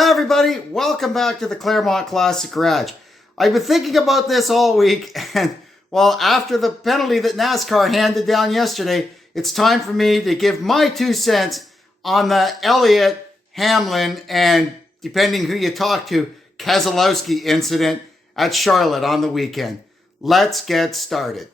Hi everybody, welcome back to the Claremont Classic Garage. I've been thinking about this all week, and well, after the penalty that NASCAR handed down yesterday, it's time for me to give my 2 cents on the Elliot, Hamlin, and depending who you talk to, Keselowski incident at Charlotte on the weekend. Let's get started.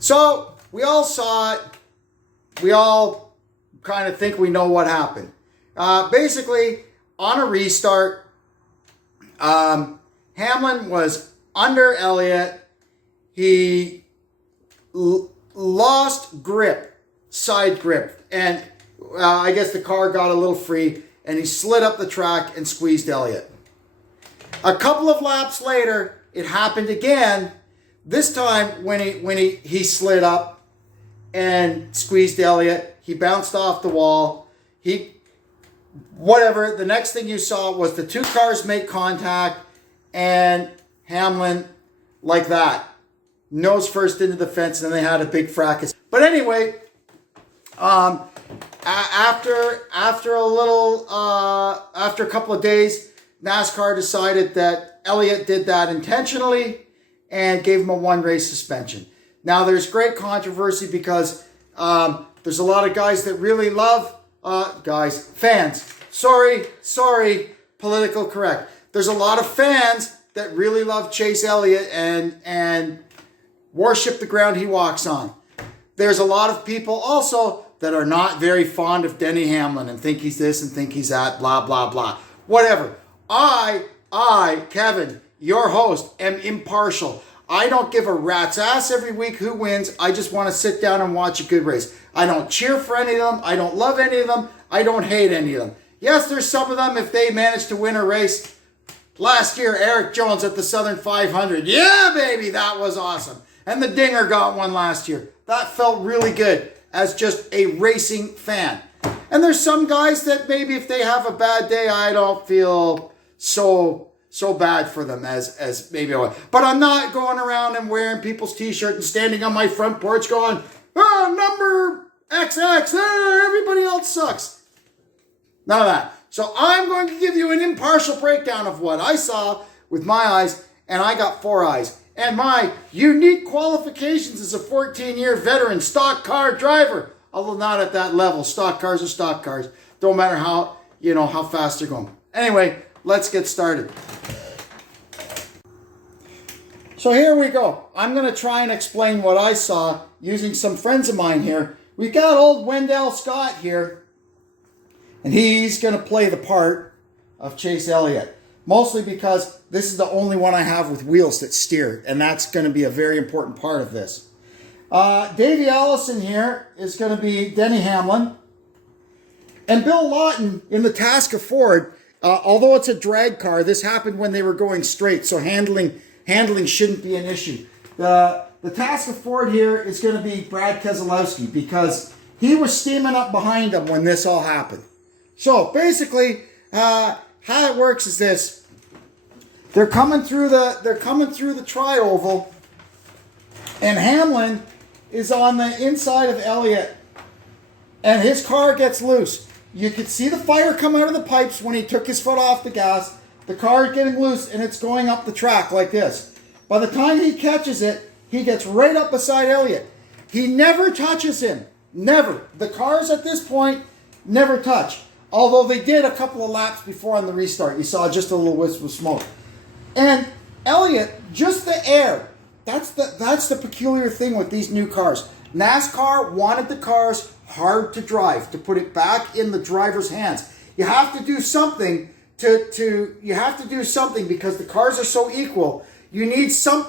So, we all saw it. We all kind of think we know what happened. Basically, on a restart, Hamlin was under Elliot. He lost grip, side grip, and I guess the car got a little free, and he slid up the track and squeezed Elliot. A couple of laps later, it happened again. This time, when he slid up and squeezed Elliot, he bounced off the wall. The next thing you saw was the two cars make contact, and Hamlin, like that, nose first into the fence, and then they had a big fracas. But anyway, after a couple of days, NASCAR decided that Elliot did that intentionally and gave him a 1-race suspension. Now, there's great controversy because there's a lot of guys that really love, fans. Sorry, political correct. There's a lot of fans that really love Chase Elliott and worship the ground he walks on. There's a lot of people also that are not very fond of Denny Hamlin and think he's this and think he's that, blah, blah, blah. Whatever. I, Kevin, your host, am impartial. I don't give a rat's ass every week who wins. I just want to sit down and watch a good race. I don't cheer for any of them. I don't love any of them. I don't hate any of them. Yes, there's some of them, if they manage to win a race. Last year, Eric Jones at the Southern 500. Yeah, baby, that was awesome. And the Dinger got one last year. That felt really good as just a racing fan. And there's some guys that maybe if they have a bad day, I don't feel so bad for them as maybe I would. But I'm not going around and wearing people's t-shirts and standing on my front porch going, number XX, everybody else sucks. None of that. So I'm going to give you an impartial breakdown of what I saw with my eyes, and I got 4 eyes. And my unique qualifications as a 14-year veteran stock car driver, although not at that level. Stock cars are stock cars. Don't matter how fast they're going. Anyway, let's get started. So here we go. I'm going to try and explain what I saw using some friends of mine here. We've got old Wendell Scott here, and he's going to play the part of Chase Elliott, mostly because this is the only one I have with wheels that steer, and that's going to be a very important part of this. Davey Allison here is going to be Denny Hamlin, and Bill Lawton in the Tasker Ford. Although it's a drag car, this happened when they were going straight, so handling shouldn't be an issue. The Tasker Ford here is going to be Brad Keselowski because he was steaming up behind him when this all happened. So basically, how it works is this: they're coming through the tri-oval, and Hamlin is on the inside of Elliot, and his car gets loose. You could see the fire come out of the pipes when he took his foot off the gas. The car is getting loose, and it's going up the track like this. By the time he catches it, he gets right up beside Elliot. He never touches him. Never. The cars at this point never touch. Although they did a couple of laps before on the restart. You saw just a little wisp of smoke. And Elliot, just the air. That's the peculiar thing with these new cars. NASCAR wanted the cars hard to drive, to put it back in the driver's hands. You have to do something because the cars are so equal. You need some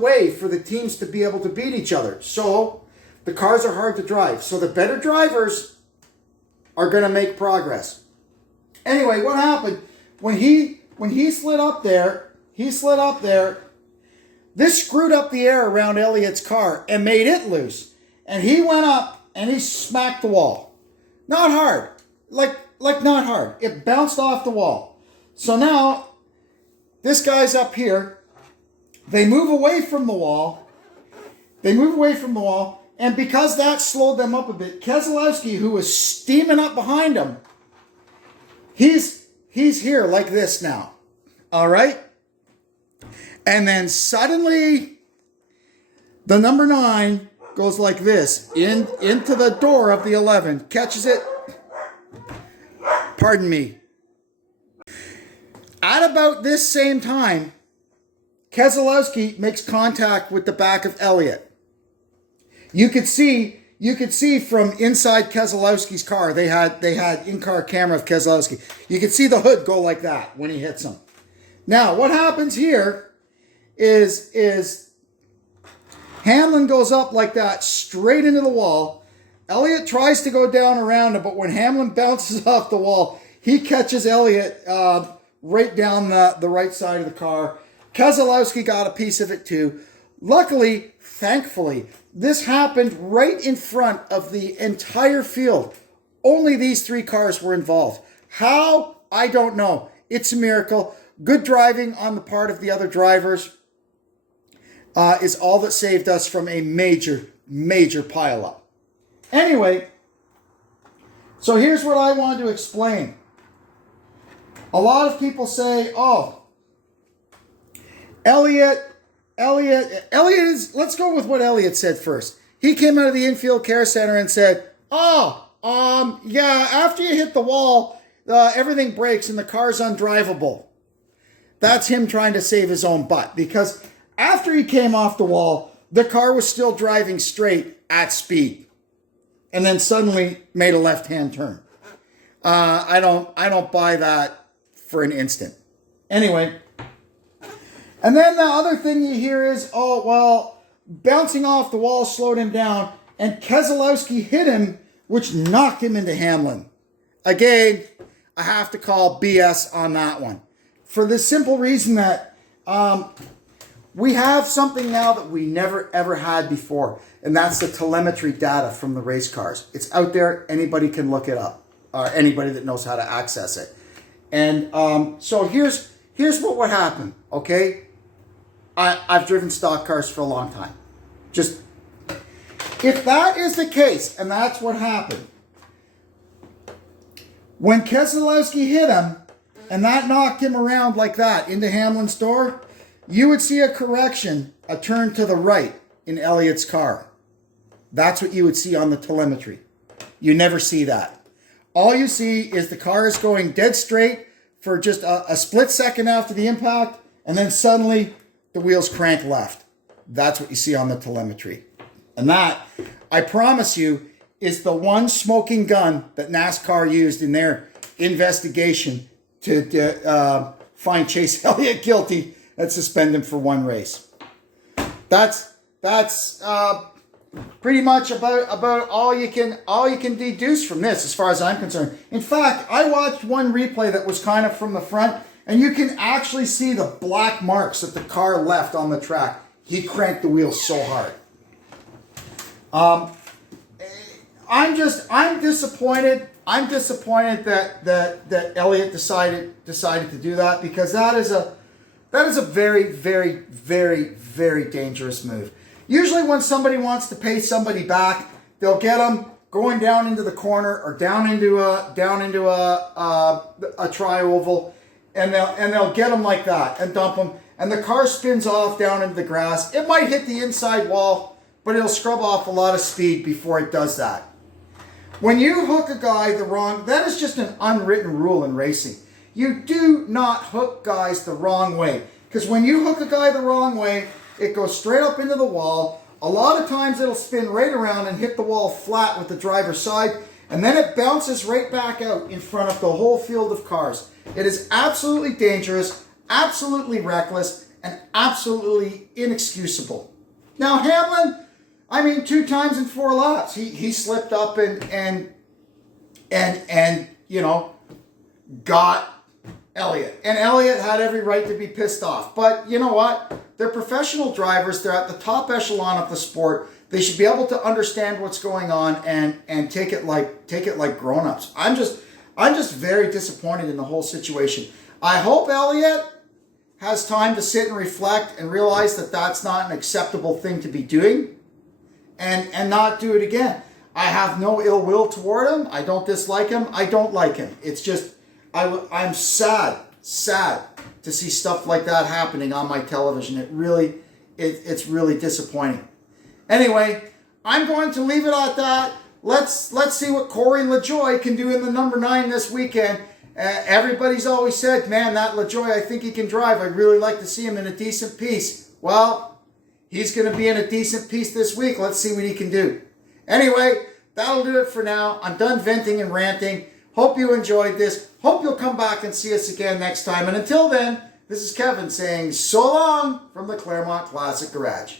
way for the teams to be able to beat each other. So the cars are hard to drive. So the better drivers are going to make progress. Anyway, what happened when he slid up there, this screwed up the air around Elliot's car and made it loose. And he went up and he smacked the wall. Not hard. Like not hard. It bounced off the wall. So now this guy's up here. They move away from the wall. And because that slowed them up a bit, Keselowski, who was steaming up behind him, He's here like this now. All right? And then suddenly the number 9 goes like this into the door of the 11, catches it. Pardon me. At about this same time, Keselowski makes contact with the back of Elliot. You could see from inside Keselowski's car, they had in-car camera of Keselowski. You could see the hood go like that when he hits him. Now, what happens here is Hamlin goes up like that, straight into the wall. Elliot tries to go down around him, but when Hamlin bounces off the wall, he catches Elliot right down the right side of the car. Keselowski got a piece of it too. Luckily, thankfully, this happened right in front of the entire field. Only these 3 cars were involved. How? I don't know. It's a miracle. Good driving on the part of the other drivers is all that saved us from a major, major pileup. Anyway, so here's what I wanted to explain. A lot of people say, oh, Elliot is, let's go with what Elliot said first. He came out of the infield care center and said, yeah, after you hit the wall, everything breaks and the car's undrivable. That's him trying to save his own butt, because after he came off the wall, the car was still driving straight at speed and then suddenly made a left-hand turn. I don't buy that for an instant. Anyway, and then the other thing you hear is, oh, well, bouncing off the wall slowed him down, and Keselowski hit him, which knocked him into Hamlin. Again, I have to call BS on that one. For the simple reason that we have something now that we never, ever had before, and that's the telemetry data from the race cars. It's out there. Anybody can look it up, anybody that knows how to access it. And so here's what would happen, okay? I've driven stock cars for a long time. Just, if that is the case, and that's what happened, when Keselowski hit him, and that knocked him around like that into Hamlin's door, you would see a correction, a turn to the right in Elliot's car. That's what you would see on the telemetry. You never see that. All you see is the car is going dead straight for just a split second after the impact, and then suddenly the wheels crank left. That's what you see on the telemetry. And that, I promise you, is the one smoking gun that NASCAR used in their investigation to find Chase Elliott guilty and suspend him for 1 race. That's pretty much about all you can deduce from this, as far as I'm concerned. In fact, I watched one replay that was kind of from the front, and you can actually see the black marks that the car left on the track. He cranked the wheels so hard. I'm disappointed. I'm disappointed that Elliot decided to do that, because that is a very, very, very, very dangerous move. Usually when somebody wants to pay somebody back, they'll get them going down into the corner or down into a tri-oval, and they'll get them like that and dump them, and the car spins off down into the grass. It might hit the inside wall, but it'll scrub off a lot of speed before it does that. When you hook a guy that is just an unwritten rule in racing. You do not hook guys the wrong way, because when you hook a guy the wrong way, it goes straight up into the wall. A lot of times it'll spin right around and hit the wall flat with the driver's side, and then it bounces right back out in front of the whole field of cars. It is absolutely dangerous, absolutely reckless, and absolutely inexcusable. Now Hamlin, 2 times in 4 laps, he slipped up and got Elliot. And Elliot had every right to be pissed off. But you know what? They're professional drivers. They're at the top echelon of the sport. They should be able to understand what's going on and take it like grown-ups. I'm just very disappointed in the whole situation. I hope Elliot has time to sit and reflect and realize that that's not an acceptable thing to be doing, and not do it again. I have no ill will toward him. I don't dislike him. I don't like him. It's just, I'm sad to see stuff like that happening on my television. It's really disappointing. Anyway, I'm going to leave it at that. Let's see what Corey LaJoie can do in the number 9 this weekend. Everybody's always said, man, that LaJoie, I think he can drive. I'd really like to see him in a decent piece. Well, he's going to be in a decent piece this week. Let's see what he can do. Anyway, that'll do it for now. I'm done venting and ranting. Hope you enjoyed this. Hope you'll come back and see us again next time. And until then, this is Kevin saying so long from the Claremont Classic Garage.